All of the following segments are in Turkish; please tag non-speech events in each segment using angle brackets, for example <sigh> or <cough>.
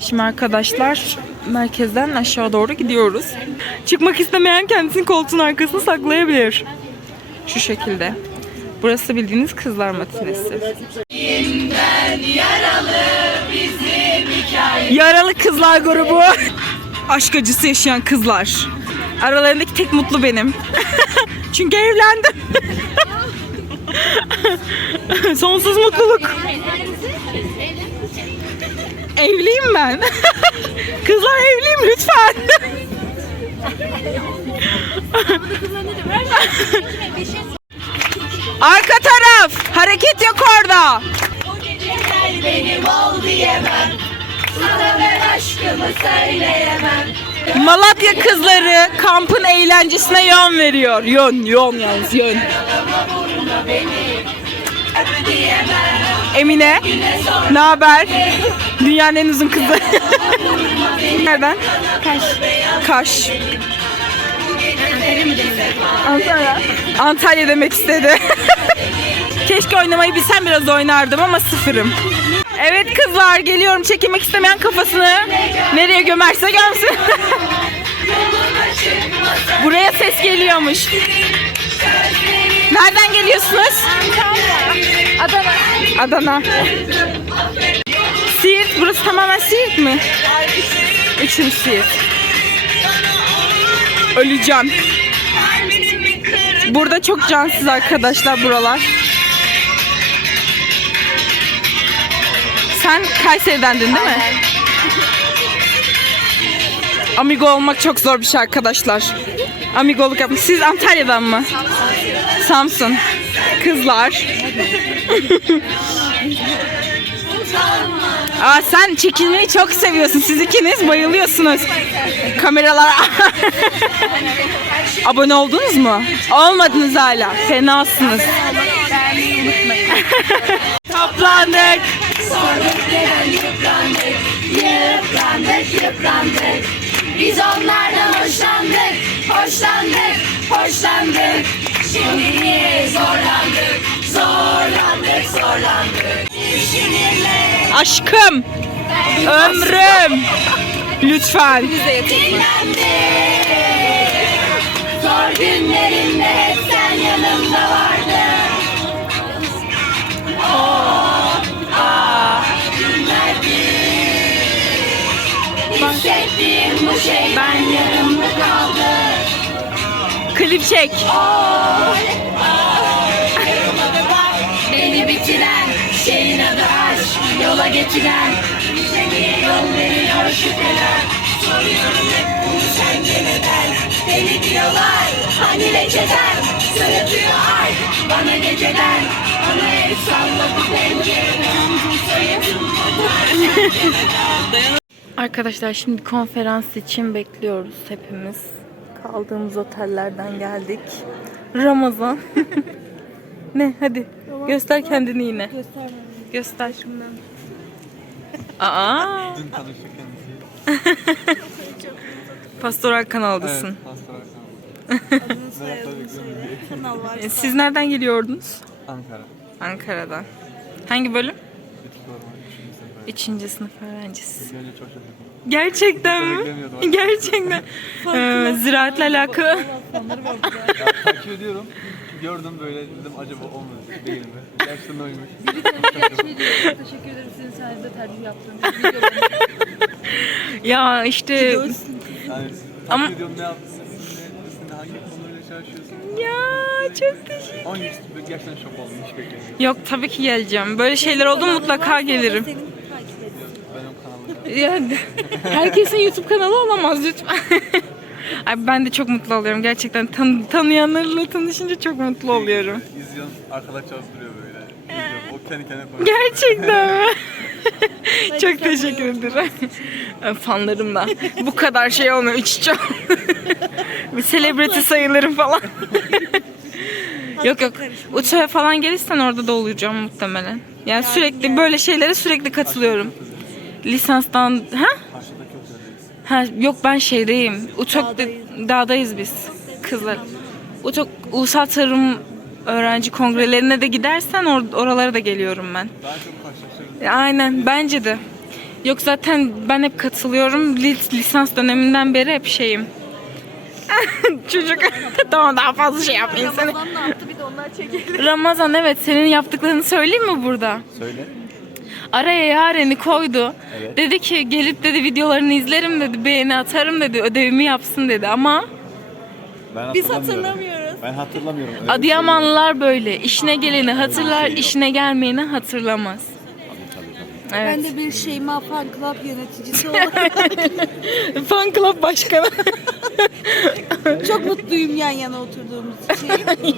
Şimdi arkadaşlar merkezden aşağı doğru gidiyoruz. Çıkmak istemeyen kendisini koltuğun arkasına saklayabilir. Şu şekilde. Burası bildiğiniz kızlar matinesi. Yaralı kızlar grubu. Aşk acısı yaşayan kızlar. Aralarındaki tek mutlu benim. <laughs> Çünkü evlendim. <laughs> Sonsuz mutluluk. Evliyim ben. <laughs> Kızlar evliyim lütfen. <laughs> Arka taraf. Hareket yok orada. benim ol diyemem Sana ben aşkımı söyleyemem Malatya kızları kampın eğlencesine yön veriyor. Yön, yön yalnız yön. Emine, ne haber? Dünyanın en uzun kızı. <laughs> Nereden? Kaş. Kaş. Antalya. Antalya demek istedi. <laughs> Keşke oynamayı bilsem biraz oynardım ama sıfırım. Evet kızlar geliyorum çekilmek istemeyen kafasını nereye gömerse gömsün. <laughs> Buraya ses geliyormuş. Nereden geliyorsunuz? Adana. Adana. Siirt. Burası tamamen Siirt mi? Üçüm Siirt. Öleceğim. Burada çok cansız arkadaşlar buralar. Sen Kayseri'dendin değil mi? Amigo olmak çok zor bir şey arkadaşlar. Amigoluk yapmış. Siz Antalya'dan mı? Samsun. Kızlar. Aa sen çekilmeyi çok seviyorsun. Siz ikiniz bayılıyorsunuz. Kameralar. <laughs> Abone oldunuz mu? Olmadınız hala. Fenasınız. <laughs> Toplandık. Yıprandık, yıprandık, Biz onlardan hoşlandık, hoşlandık, hoşlandık Şimdi niye zorlandık, zorlandık, zorlandık Sinirle Aşkım. Ömrüm. Lütfen. dinlendik Zor günlerimde hep sen yanımda vardın Oh, ah, günlerdir Hissettiğim bu şey ben yarımda kaldı Klip çek. Beni bitiren şeyin adı aşk Yola geçiren Seni yol veriyor şüpheler Soruyorum hep bunu sence neden Deli diyorlar hani reçeten Sırıtıyor ay bana geceden Bana el salla bu pencereden. Arkadaşlar şimdi konferans için bekliyoruz hepimiz. Kaldığımız otellerden geldik. Ramazan. <laughs> ne hadi göster kendini yine. Göster. <laughs> Aa. Dün tanıştık kendisi. <laughs> Pastoral kanaldasın. Evet, pastoral kanal. E, Siz nereden geliyordunuz? Ankara. Ankara'dan. Hangi bölüm? İkinci sınıf öğrencisi. Gerçekten mi? <laughs> Gerçekten. Ee, ziraatle alakalı. Takip ediyorum. Gördüm böyle dedim acaba o mu değil mi? Gerçekten oymuş. Teşekkür ederim sizin sayenizde tercih yaptığım Ya işte Yani Ama- takip ediyorum ne yaptın? Ne, hangi konuyla çalışıyorsun? ya çok teşekkür. Onun için gerçekten şok oldum. Hiç beklemiyordum. Yok tabii ki geleceğim. Böyle şeyler oldu mu mutlaka gelirim. Benim kanalım. Yani herkesin YouTube kanalı olamaz lütfen. <laughs> Ay ben de çok mutlu oluyorum gerçekten tan tanıyanlarla tanışınca çok mutlu oluyorum. İzliyorum arkadaş çalıştırıyor böyle. İzliyorum. O kendi kendine konuşuyor. Gerçekten mi? <laughs> çok teşekkür ederim. Fanlarım da. Bu kadar şey olmuyor. Üç çok. <laughs> Bir celebrity sayılırım falan. <laughs> yok yok. Uçaya falan gelirsen orada da olacağım muhtemelen. Yani sürekli böyle şeylere sürekli katılıyorum. Lisanstan ha? Ha yok ben şeydeyim. Uçak dağdayız biz kızlar. Uçak Ulusal Tarım Öğrenci Kongrelerine de gidersen or- oralara da geliyorum ben. Daha çok karşılaşıyoruz. Aynen bence de. Yok zaten ben hep katılıyorum. Lis- lisans döneminden beri hep şeyim. <laughs> Çocuk <laughs> tamam daha fazla şey yapmayın seni. Ramazan ne yaptı bir de onlar çekelim. Ramazan evet senin yaptıklarını söyleyeyim mi burada? Söyle. Araya Yaren'i koydu. Evet. Dedi ki gelip dedi videolarını izlerim dedi. Beğeni atarım dedi. Ödevimi yapsın dedi ama Ben Biz hatırlamıyoruz. Ben hatırlamıyorum. Öyle Adıyamanlılar böyle. İşine geleni hatırlar, işine gelmeyeni hatırlamaz. Evet. Ben de bir Şeyma Fan Club yöneticisi <laughs> olarak Fan club başkanı. çok mutluyum yan yana oturduğumuz için. <laughs>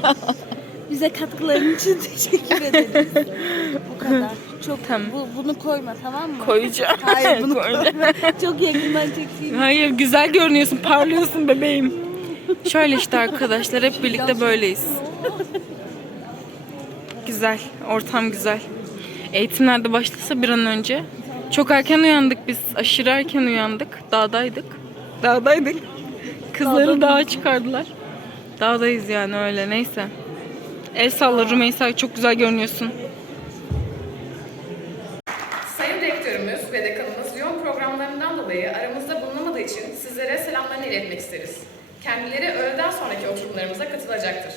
Bize katkıların için <laughs> teşekkür ederiz. Bu kadar. Çok Tamam. bu, bunu koyma tamam mı? Koyacağım. Hayır <laughs> bunu Koyacağım. koyma. <laughs> Çok yakından çekeyim. Hayır güzel görünüyorsun, parlıyorsun bebeğim. Şöyle işte arkadaşlar hep birlikte böyleyiz. Güzel, ortam güzel. Eğitimler de başlasa bir an önce. Çok erken uyandık biz, aşırı erken uyandık. Dağdaydık. Dağdaydık. Kızları dağa çıkardılar. Dağdayız yani öyle neyse. El salla Rümeysa çok güzel görünüyorsun. Sayın Rektörümüz ve Dekanımız yoğun programlarından dolayı aramızda bulunamadığı için sizlere selamlarını iletmek isteriz. Kendileri öğleden sonraki oturumlarımıza katılacaktır.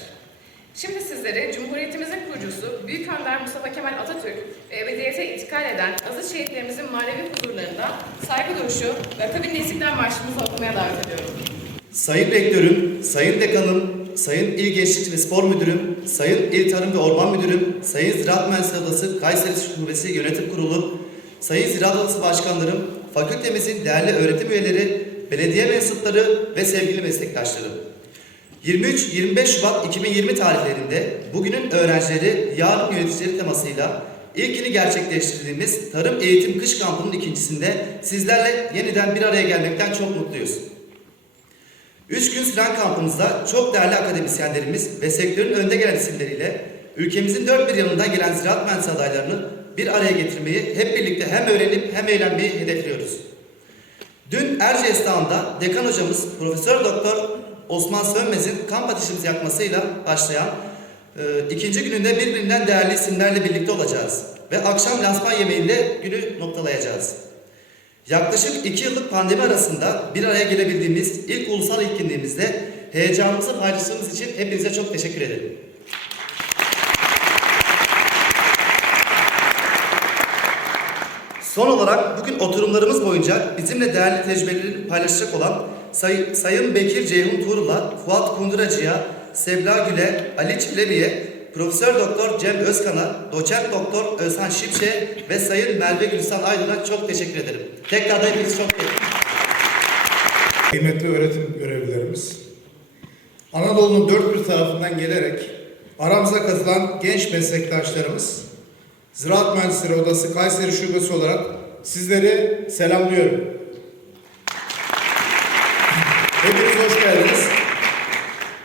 Şimdi sizleri Cumhuriyetimizin kurucusu Büyük Önder Mustafa Kemal Atatürk ve ebediyete intikal eden aziz şehitlerimizin manevi huzurlarında saygı duruşu ve Kabin İstiklal Marşımızı okumaya davet ediyorum. Sayın Rektörüm, Sayın Dekanım, Sayın İl Gençlik ve Spor Müdürüm, Sayın İl Tarım ve Orman Müdürüm, Sayın Ziraat Mühendisleri Odası Kayseri Şubesi Yönetim Kurulu, Sayın Ziraat Odası Başkanlarım, fakültemizin değerli öğretim üyeleri, belediye mensupları ve sevgili meslektaşlarım. 23-25 Şubat 2020 tarihlerinde bugünün öğrencileri, yarın yöneticileri temasıyla ilkini gerçekleştirdiğimiz Tarım Eğitim Kış Kampı'nın ikincisinde sizlerle yeniden bir araya gelmekten çok mutluyuz. Üç gün süren kampımızda çok değerli akademisyenlerimiz ve sektörün önde gelen isimleriyle ülkemizin dört bir yanından gelen ziraat mühendisi adaylarını bir araya getirmeyi hep birlikte hem öğrenip hem eğlenmeyi hedefliyoruz. Dün Erciyes Dağı'nda dekan hocamız Profesör Doktor Osman Sönmez'in kamp ateşimizi yakmasıyla başlayan e, ikinci gününde birbirinden değerli isimlerle birlikte olacağız. Ve akşam lansman yemeğiyle günü noktalayacağız. Yaklaşık iki yıllık pandemi arasında bir araya gelebildiğimiz ilk ulusal etkinliğimizde heyecanımızı paylaştığımız için hepinize çok teşekkür ederim. Son olarak bugün oturumlarımız boyunca bizimle değerli tecrübelerini paylaşacak olan Say- Sayın Bekir Ceyhun Tuğrul'a, Fuat Kunduracı'ya, Sevda Gül'e, Ali Çelebi'ye, Profesör Doktor Cem Özkan'a, Doçent Doktor Özhan Şipşe ve Sayın Merve Gülsan Aydın'a çok teşekkür ederim. Tekrar da hepiniz çok teşekkür. Kıymetli öğretim görevlilerimiz, Anadolu'nun dört bir tarafından gelerek aramıza katılan genç meslektaşlarımız, Ziraat Mühendisleri Odası Kayseri Şubesi olarak sizleri selamlıyorum.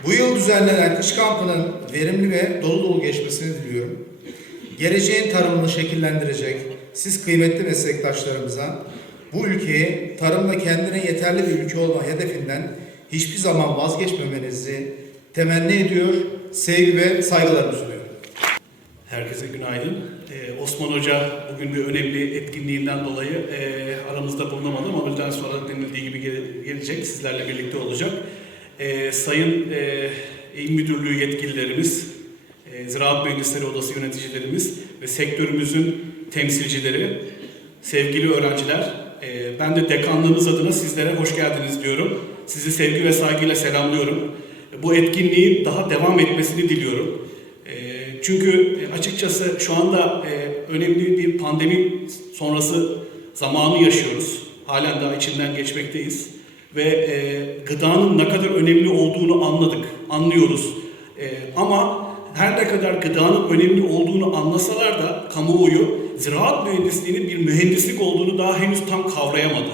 Bu yıl düzenlenen kış kampının verimli ve dolu dolu geçmesini diliyorum. Geleceğin tarımını şekillendirecek siz kıymetli meslektaşlarımıza bu ülkeyi tarımda kendine yeterli bir ülke olma hedefinden hiçbir zaman vazgeçmemenizi temenni ediyor, sevgi ve saygılarımı sunuyorum. Herkese günaydın. Ee, Osman Hoca bugün bir önemli etkinliğinden dolayı e, aramızda bulunamadı ama öğleden sonra denildiği gibi gele- gelecek, sizlerle birlikte olacak. Ee, Sayın e, İl Müdürlüğü yetkililerimiz, e, Ziraat Mühendisleri Odası yöneticilerimiz ve sektörümüzün temsilcileri, sevgili öğrenciler, e, ben de dekanlığımız adına sizlere hoş geldiniz diyorum. Sizi sevgi ve saygıyla selamlıyorum. Bu etkinliğin daha devam etmesini diliyorum. E, Çünkü açıkçası şu anda e, önemli bir pandemi sonrası zamanı yaşıyoruz. Halen daha içinden geçmekteyiz. Ve e, gıdanın ne kadar önemli olduğunu anladık, anlıyoruz. E, ama her ne kadar gıdanın önemli olduğunu anlasalar da kamuoyu ziraat mühendisliğinin bir mühendislik olduğunu daha henüz tam kavrayamadı.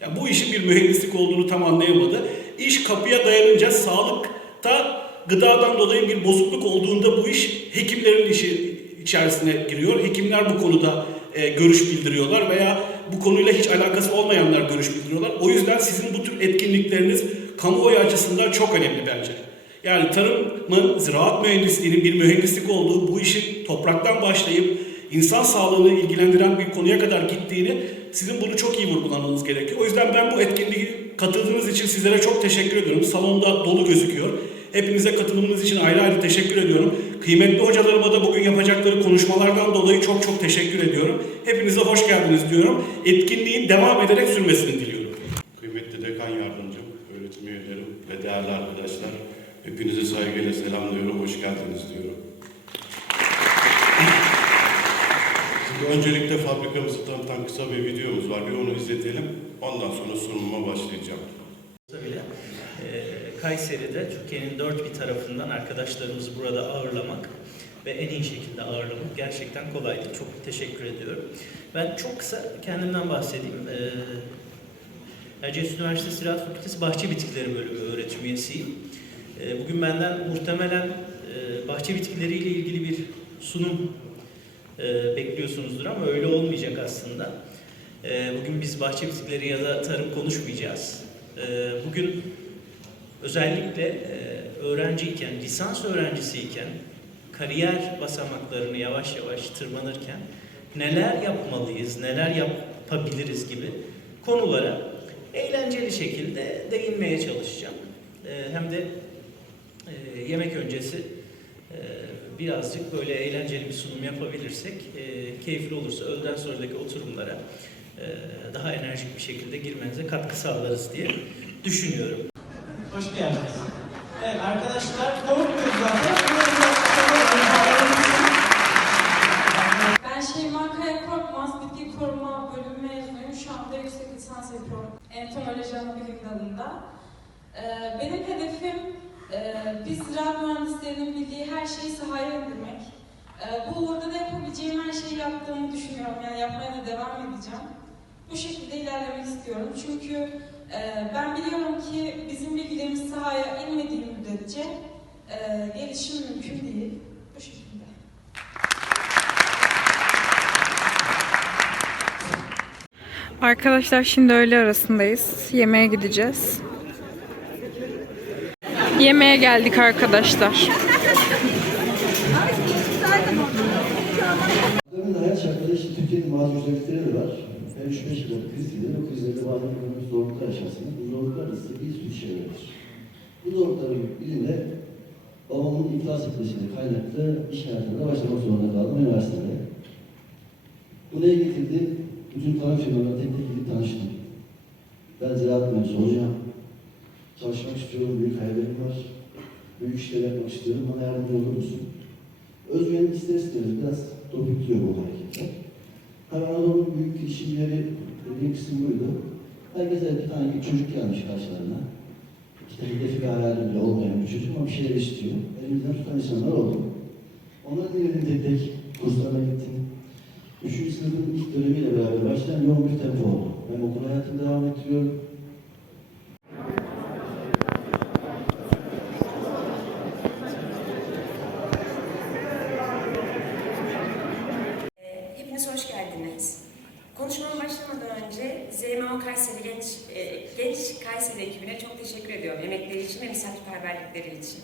Ya bu işin bir mühendislik olduğunu tam anlayamadı. İş kapıya dayanınca sağlıkta gıdadan dolayı bir bozukluk olduğunda bu iş hekimlerin işi içerisine giriyor. Hekimler bu konuda e, görüş bildiriyorlar veya bu konuyla hiç alakası olmayanlar görüş bildiriyorlar. O yüzden sizin bu tür etkinlikleriniz kamuoyu açısından çok önemli bence. Yani tarımın, ziraat mühendisliğinin bir mühendislik olduğu, bu işin topraktan başlayıp insan sağlığını ilgilendiren bir konuya kadar gittiğini sizin bunu çok iyi vurgulamanız gerekiyor. O yüzden ben bu etkinliğe katıldığınız için sizlere çok teşekkür ediyorum. Salonda dolu gözüküyor. Hepinize katılımınız için ayrı ayrı teşekkür ediyorum. Kıymetli hocalarıma da bugün yapacakları konuşmalardan dolayı çok çok teşekkür ediyorum. Hepinize hoş geldiniz diyorum. Etkinliğin devam ederek sürmesini diliyorum. Kıymetli dekan yardımcım, öğretim üyelerim ve değerli arkadaşlar, hepinize saygıyla selamlıyorum, hoş geldiniz diyorum. Şimdi öncelikle fabrikamızı tanıtan kısa bir videomuz var, bir onu izletelim. Ondan sonra sunumuma başlayacağım. Bile e, Kayseri'de Türkiye'nin dört bir tarafından arkadaşlarımızı burada ağırlamak ve en iyi şekilde ağırlamak gerçekten kolaydı. Çok teşekkür ediyorum. Ben çok kısa kendimden bahsedeyim. E, Erciyes Üniversitesi Ziraat Fakültesi Bahçe Bitkileri Bölümü öğretim üyesiyim. E, bugün benden muhtemelen e, bahçe bitkileriyle ilgili bir sunum e, bekliyorsunuzdur ama öyle olmayacak aslında. E, bugün biz bahçe bitkileri ya da tarım konuşmayacağız. E, bugün özellikle e, öğrenciyken, lisans öğrencisiyken, kariyer basamaklarını yavaş yavaş tırmanırken neler yapmalıyız, neler yapabiliriz gibi konulara eğlenceli şekilde değinmeye çalışacağım. E, hem de e, yemek öncesi e, birazcık böyle eğlenceli bir sunum yapabilirsek, keyifli olursa öğleden sonraki oturumlara daha enerjik bir şekilde girmenize katkı sağlarız diye düşünüyorum. Hoş geldiniz. Evet arkadaşlar korkmuyoruz zaten. Ben Şeyma Kaya Korkmaz, Bitki Koruma Bölümü mezunuyum. Şu anda yüksek lisans yapıyorum. Entomoloji Anabilim dalında. Ee, benim hedefim e, biz ziraat mühendislerinin bildiği her şeyi sahaya indirmek. Ee, bu uğurda da yapabileceğim her şeyi yaptığımı düşünüyorum. Yani yapmaya da devam edeceğim. Bu şekilde ilerlemek istiyorum. Çünkü e, ben biliyorum ki bizim bilgilerimiz sahaya inmediği müddetçe e, gelişim mümkün değil. Bu şekilde. Arkadaşlar şimdi öğle arasındayız. Yemeğe gideceğiz. Yemeğe geldik arkadaşlar. Hayat şartları işte Türkiye'nin bazı özellikleri de var. Hem 3-5 yıllık kriz gelir, o krizlerde bazen ekonomik zorluklar yaşarsınız. Bu zorluklar da size bir sürü şey verir. Bu zorlukların birinde babamın iflas etmesiyle kaynaklı iş hayatına başlamak zorunda kaldım üniversitede. Bu neye getirdi? Bütün tarım firmalarına tek tek gidip tanıştım. Ben ziraat mühendisi olacağım. Çalışmak istiyorum, büyük hayallerim var. Büyük işler yapmak istiyorum, bana yardımcı olur musun? Özgüvenim ister istemez biraz topukluyor bu hareketler. Anadolu'nun büyük girişimleri dediğim kısım buydu. Herkese bir tane bir çocuk gelmiş karşılarına. İşte hedefi hayali bile olmayan bir çocuk ama bir şeyler istiyor. Elimizden tutan insanlar oldu. Onları dinledim tek tek, kurslarına gittim. Üçüncü sınıfın ilk dönemiyle beraber başlayan yoğun bir tempo oldu. Ben okul hayatımı devam ettiriyorum. Hepiniz hoş geldiniz. Konuşmama başlamadan önce ZMO Kayseri Genç, e, Genç Kayseri ekibine çok teşekkür ediyorum. Emekleri için ve misafirperverlikleri için.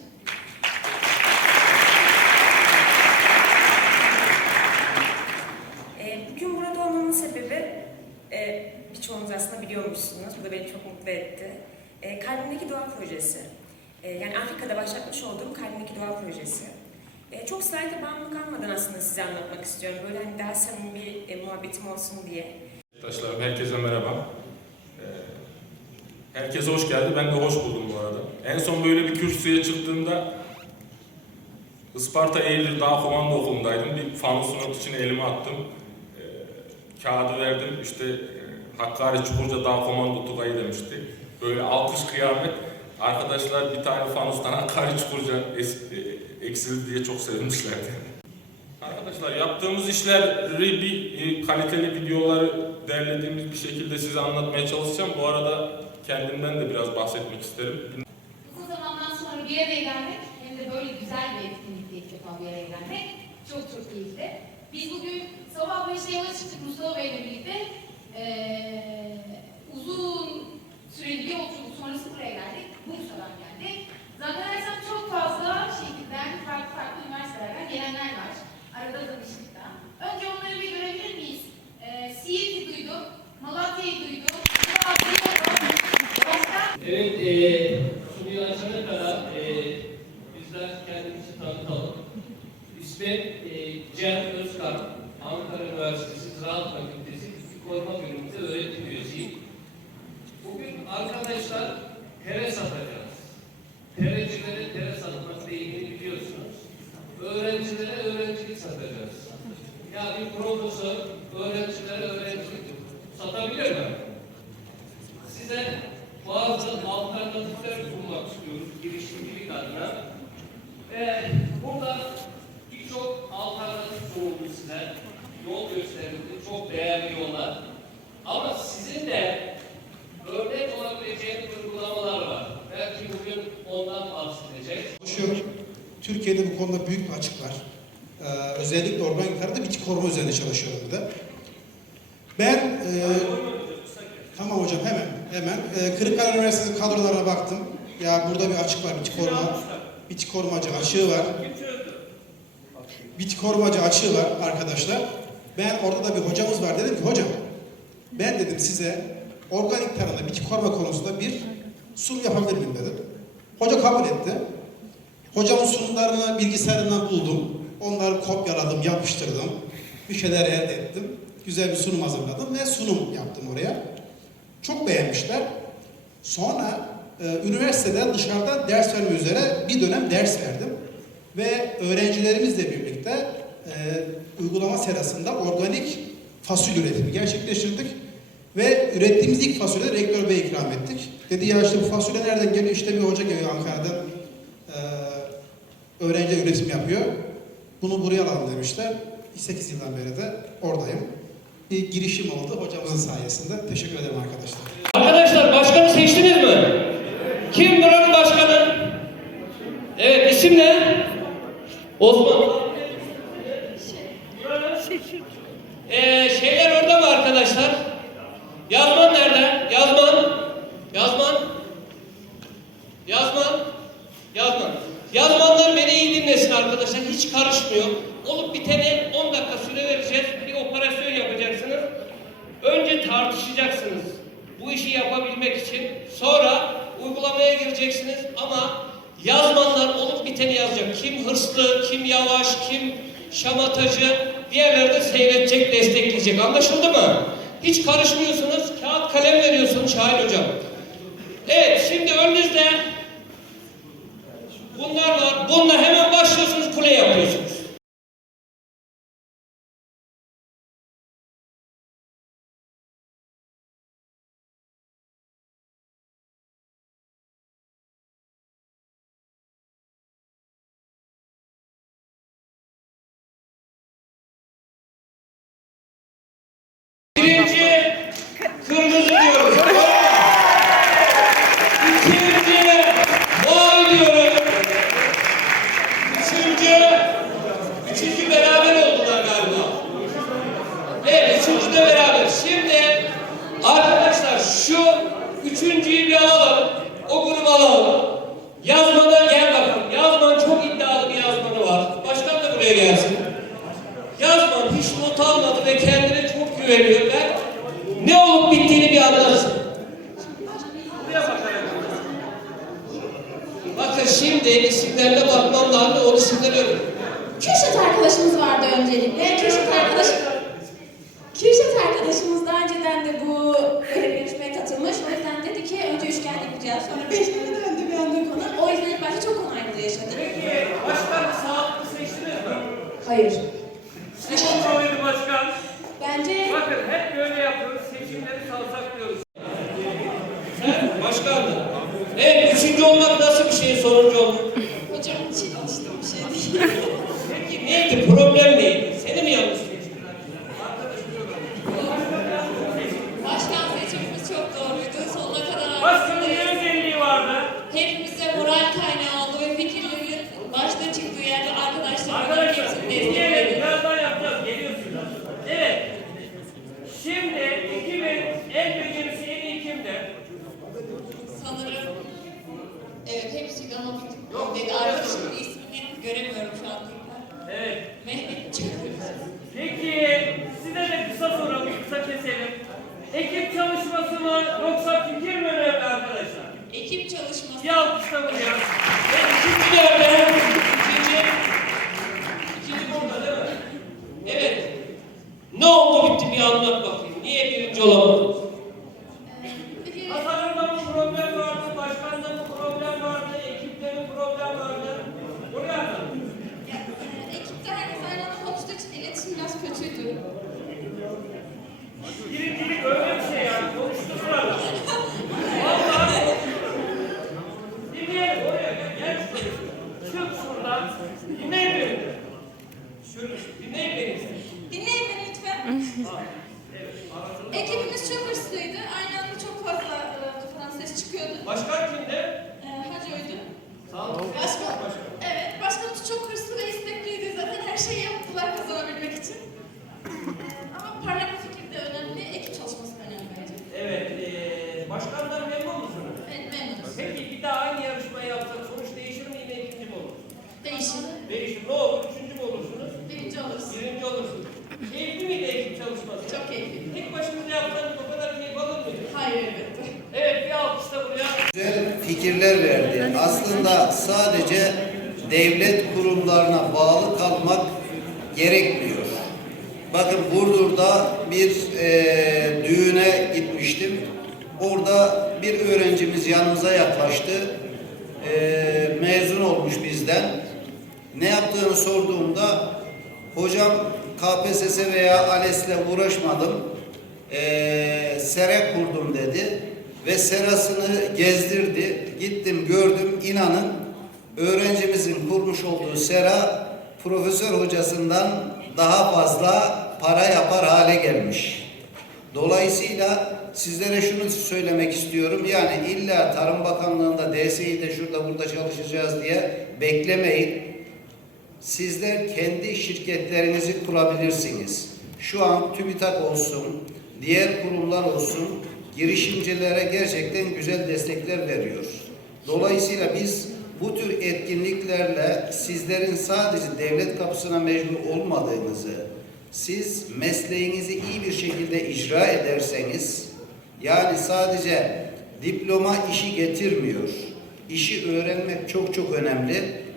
E, bugün burada olmamın sebebi, e, birçoğunuz aslında biliyormuşsunuz, bu da beni çok mutlu etti. E, Kalbimdeki Doğa Projesi. E, yani Afrika'da başlatmış olduğum Kalbimdeki Doğa Projesi. E, çok slayta bağımlılık almadan aslında size anlatmak istiyorum. Böyle hani daha samimi bir e, muhabbetim olsun diye. Arkadaşlarım herkese merhaba. Ee, Herkese hoş geldi. Ben de hoş buldum bu arada. En son böyle bir kürsüye çıktığımda Isparta Eğilir Dağ Komando Okulu'ndaydım. Bir fanusun için elime attım. Ee, kağıdı verdim. İşte e, Hakkari Çukurca Dağ Komando Tugayı demişti. Böyle alkış kıyamet. Arkadaşlar bir tane fanustan Hakkari Çukurca es- e, eksildi diye çok sevinmişlerdi. Arkadaşlar yaptığımız işleri bir e, kaliteli videoları derlediğimiz bir şekilde size anlatmaya çalışacağım. Bu arada kendimden de biraz bahsetmek isterim. Uzun zamandan sonra bir araya gelmek hem de böyle güzel bir etkinlikte ilk bir araya gelmek çok çok keyifli. Biz bugün sabah 5'te yola çıktık Mustafa Bey'le birlikte. Ee, uzun süreli bir yolculuk sonrası buraya geldik. Bursa'dan geldik. Zannedersem çok fazla şehirden, farklı farklı üniversitelerden gelenler var. Arada tanıştık da. Önce onları bir görebilir miyiz? Ee, Siirt'i duydum, e, sunuyu açana kadar e, bizler kendimizi tanıtalım. İsmim e, Cem Özkan, Ankara Üniversitesi Ziraat Fakültesi Bitki Koruma Bölümünde öğretim üyesiyim. Bugün arkadaşlar tere satacağız. Terecilere tere satmakla ilgili biliyorsunuz. Öğrencilere öğrencilik satacağız. Yani bir profesör öğrencilere öğrencilik satabilir mi? Size bazı alternatifler sunmak istiyoruz girişimcilik adına. Ve burada birçok alternatif sunuldu size. Yol gösterildi, çok değerli yollar. Ama sizin de örnek olabileceğiniz uygulamalar var. Belki bugün ondan bahsedecek. Çalışıyorum. Türkiye'de bu konuda büyük bir açık var. Ee, özellikle organik tarımda bitki koruma üzerine çalışıyorum de. Ben e, Tamam hocam hemen hemen. Ee, Kırıkkale Üniversitesi kadrolarına baktım. Ya burada bir açık var. Bitki koruma, bitki korumacı açığı var. Bitki korumacı açığı var arkadaşlar. Ben orada da bir hocamız var. Dedim ki hocam ben dedim size organik tarımda bitki koruma konusunda bir sunum yapabilir miyim dedim. Hoca kabul etti. Hocamın sunumlarını bilgisayarından buldum. Onları kopyaladım, yapıştırdım. Bir şeyler elde ettim. Güzel bir sunum hazırladım ve sunum yaptım oraya. Çok beğenmişler. Sonra e, üniversiteden dışarıdan ders verme üzere bir dönem ders verdim. Ve öğrencilerimizle birlikte e, uygulama sırasında organik fasulye üretimi gerçekleştirdik. Ve ürettiğimiz ilk fasulyeleri rektör bey ikram ettik. Dedi ya işte bu fasulye nereden geliyor? İşte bir hoca geliyor Ankara'dan. E, öğrenciler üretim yapıyor. Bunu buraya alalım demişler. 8 yıldan beri de oradayım. Bir girişim oldu hocamızın sayesinde. Teşekkür ederim arkadaşlar. Arkadaşlar başkanı seçtiniz mi? Kim buranın başkanı? Evet isim ne? Osman. Ee, şeyler orada mı arkadaşlar? Yazman nerede? Yazman. Yazman. Yazman. Yazman. Yazmanlar beni iyi dinlesin arkadaşlar. Hiç karışmıyor. Olup bitene 10 dakika süre vereceğiz. Bir operasyon yapacaksınız. Önce tartışacaksınız. Bu işi yapabilmek için. Sonra uygulamaya gireceksiniz ama yazmanlar olup biteni yazacak. Kim hırslı, kim yavaş, kim şamatacı, diğerleri de seyredecek, destekleyecek. Anlaşıldı mı? Hiç karışmıyorsunuz. Kağıt kalem veriyorsun Şahin Hocam. Evet, şimdi önünüzde bunlar var. Bununla hemen başlıyorsunuz, kule yapıyorsunuz. Birinci kırmızı diyoruz. İkinci mavi diyoruz. Üçüncü, üçüncü beraber oldular galiba. Evet, üçüncü de beraber. Şimdi arkadaşlar şu üçüncüyü bir alalım. O grubu alalım. Yazmana gel bakalım. Yazman çok iddialı bir yazmanı var. Başkan da buraya gelsin. Yazman hiç not almadı ve kendine çok güveniyor. Ben ne olup bittiğini bir bakarak. Bakın şimdi isimlerine bakmam lazım. O isimleri öyle. Kürşat arkadaşımız vardı öncelikle. Kürşat arkadaş... Kürşat arkadaşımız daha önceden de bu yarışmaya katılmış. O yüzden dedi ki önce üçgen yapacağız. Sonra beşgene döndü bir anda konu. O yüzden ilk başta çok kolaylıkla yaşadık. Peki başkan sağlıklı seçtiniz mi? Hayır. Çok problemi başkan. Bence Bakın hep böyle yapıyoruz. Seçimleri salsak diyoruz. Sen başkandın. Evet üçüncü olmak nasıl bir şey sonuncu olmak? hocam için işte bir şey değil. Peki neydi? Problem neydi? Seni mi yanlış seçtiler? Başkan seçimimiz çok doğruydu. Sonuna kadar Başkanın ne arkasındayız. özelliği vardı? Hepimize moral kaynağı oldu ve fikirlerin başta çıktığı yerde arkadaşlarımızın Arkadaşlar, hepsini diyelim destekledi. biraz daha yapacağız. Geliyorsunuz. Evet. Şimdi ekibin en becerisi en iyi kimdi? Sanırım evet hepsi ama bir tık dedi. Arkadaşımın ismini göremiyorum şu an tekrar. Evet. Mehmet Çakır. Peki size de kısa soralım, kısa keselim. Ekip çalışması mı yoksa fikir mi önemli arkadaşlar? Ekip Bir alkışla buraya. Ve ikinci nerede? İkinci. İkinci burada değil mi? Evet. Ne oldu bitti bir anlat bakayım. Niye birinci olamadın? Tasarımda mı problem vardı, başkanda mı problem vardı, ekipte mi problem vardı? Buraya anlat. Ekipte herkes aynı anda konuştuğu için iletişim biraz kötüydü. Birincilik öyle bir şey yani. Konuştururlar. Vallahi konuştururlar. Dinleyelim oraya gel. Gel şuraya. Çık şuradan. Dinleyin beni. Şöyle dinleyin beni. Dinleyin beni lütfen. Ekibimiz çok hırslıydı. Aynı anda çok fazla e, kafadan ses çıkıyordu. Başkan kimde? E, Hacı'ydı. Sağ olun. Başkan, evet, başkanımız çok hırslı ve istekliydi. Zaten her şeyi yaptılar kazanabilmek için. E, ama parlak bir fikir de önemli, ekip çalışması da önemli bence. Evet. Ee, başkandan memnun musunuz? Ben memnunuz. Peki bir daha aynı yarışmayı yapsak sonuç değişir mi yine ikinci mi olur? Değişim. Değişir. Ne olur? Üçüncü mü olursunuz? Birinci oluruz. Birinci olursunuz. Keyifli miydi ekip çalışması? Çok keyifli. Tek başınıza yapsanız o kadar keyif alır mıydı? Hayır elbette. Evet bir alkış da buraya. güzel fikirler verdi. Aslında sadece devlet kurumlarına bağlı kalmak gerekmiyor. Bakın Burdur'da bir e, düğüne gitmiştim. Orada bir öğrencimiz yanımıza yaklaştı. E, mezun olmuş bizden. Ne yaptığını sorduğumda hocam KPSS veya ALES'le uğraşmadım. E, sere kurdum dedi ve serasını gezdirdi. Gittim gördüm inanın öğrencimizin kurmuş olduğu sera profesör hocasından daha fazla para yapar hale gelmiş. Dolayısıyla sizlere şunu söylemek istiyorum. Yani illa Tarım Bakanlığı'nda DSİ'de şurada burada çalışacağız diye beklemeyin. Sizler kendi şirketlerinizi kurabilirsiniz. Şu an TÜBİTAK olsun, diğer kurumlar olsun girişimcilere gerçekten güzel destekler veriyor. Dolayısıyla biz bu tür etkinliklerle sizlerin sadece devlet kapısına mecbur olmadığınızı, siz mesleğinizi iyi bir şekilde icra ederseniz, yani sadece diploma işi getirmiyor. İşi öğrenmek çok çok önemli.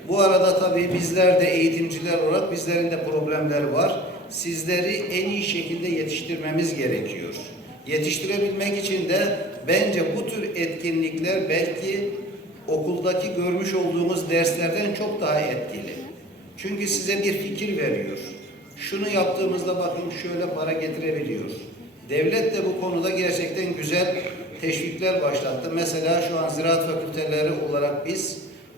Bu arada tabii bizler de eğitimciler olarak bizlerin de problemleri var. Sizleri en iyi şekilde yetiştirmemiz gerekiyor. Yetiştirebilmek için de bence bu tür etkinlikler belki okuldaki görmüş olduğumuz derslerden çok daha etkili. Çünkü size bir fikir veriyor. Şunu yaptığımızda bakın şöyle para getirebiliyor. Devlet de bu konuda gerçekten güzel teşvikler başlattı. Mesela şu an ziraat fakülteleri olarak biz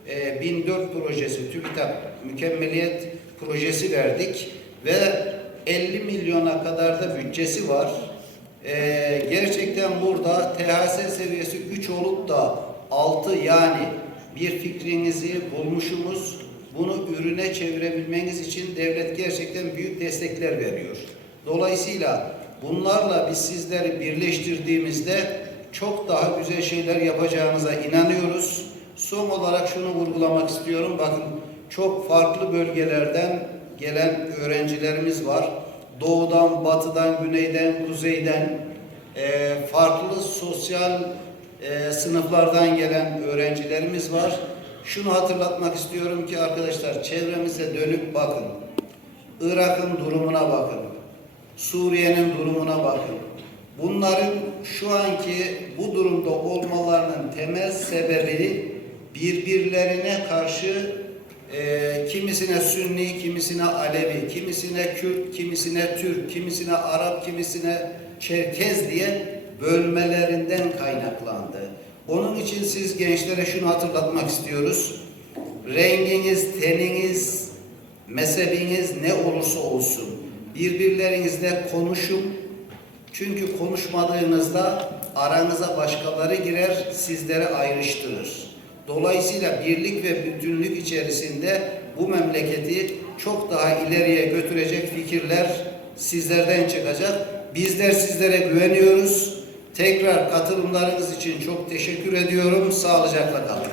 e, 1004 projesi, TÜBİTAK mükemmeliyet projesi verdik ve 50 milyona kadar da bütçesi var. E, gerçekten burada THS seviyesi 3 olup da 6 yani bir fikrinizi bulmuşumuz bunu ürüne çevirebilmeniz için devlet gerçekten büyük destekler veriyor. Dolayısıyla bunlarla biz sizleri birleştirdiğimizde çok daha güzel şeyler yapacağınıza inanıyoruz. Son olarak şunu vurgulamak istiyorum. Bakın çok farklı bölgelerden gelen öğrencilerimiz var. Doğudan, batıdan, güneyden, kuzeyden farklı sosyal e, sınıflardan gelen öğrencilerimiz var. Şunu hatırlatmak istiyorum ki arkadaşlar çevremize dönüp bakın. Irak'ın durumuna bakın. Suriye'nin durumuna bakın. Bunların şu anki bu durumda olmalarının temel sebebi birbirlerine karşı e, kimisine Sünni, kimisine Alevi, kimisine Kürt, kimisine Türk, kimisine Arap, kimisine Çerkez diye bölmelerinden kaynaklandı. Onun için siz gençlere şunu hatırlatmak istiyoruz. Renginiz, teniniz, mezhebiniz ne olursa olsun birbirlerinizle konuşun. Çünkü konuşmadığınızda aranıza başkaları girer, sizleri ayrıştırır. Dolayısıyla birlik ve bütünlük içerisinde bu memleketi çok daha ileriye götürecek fikirler sizlerden çıkacak. Bizler sizlere güveniyoruz. Tekrar katılımlarınız için çok teşekkür ediyorum. Sağlıcakla kalın.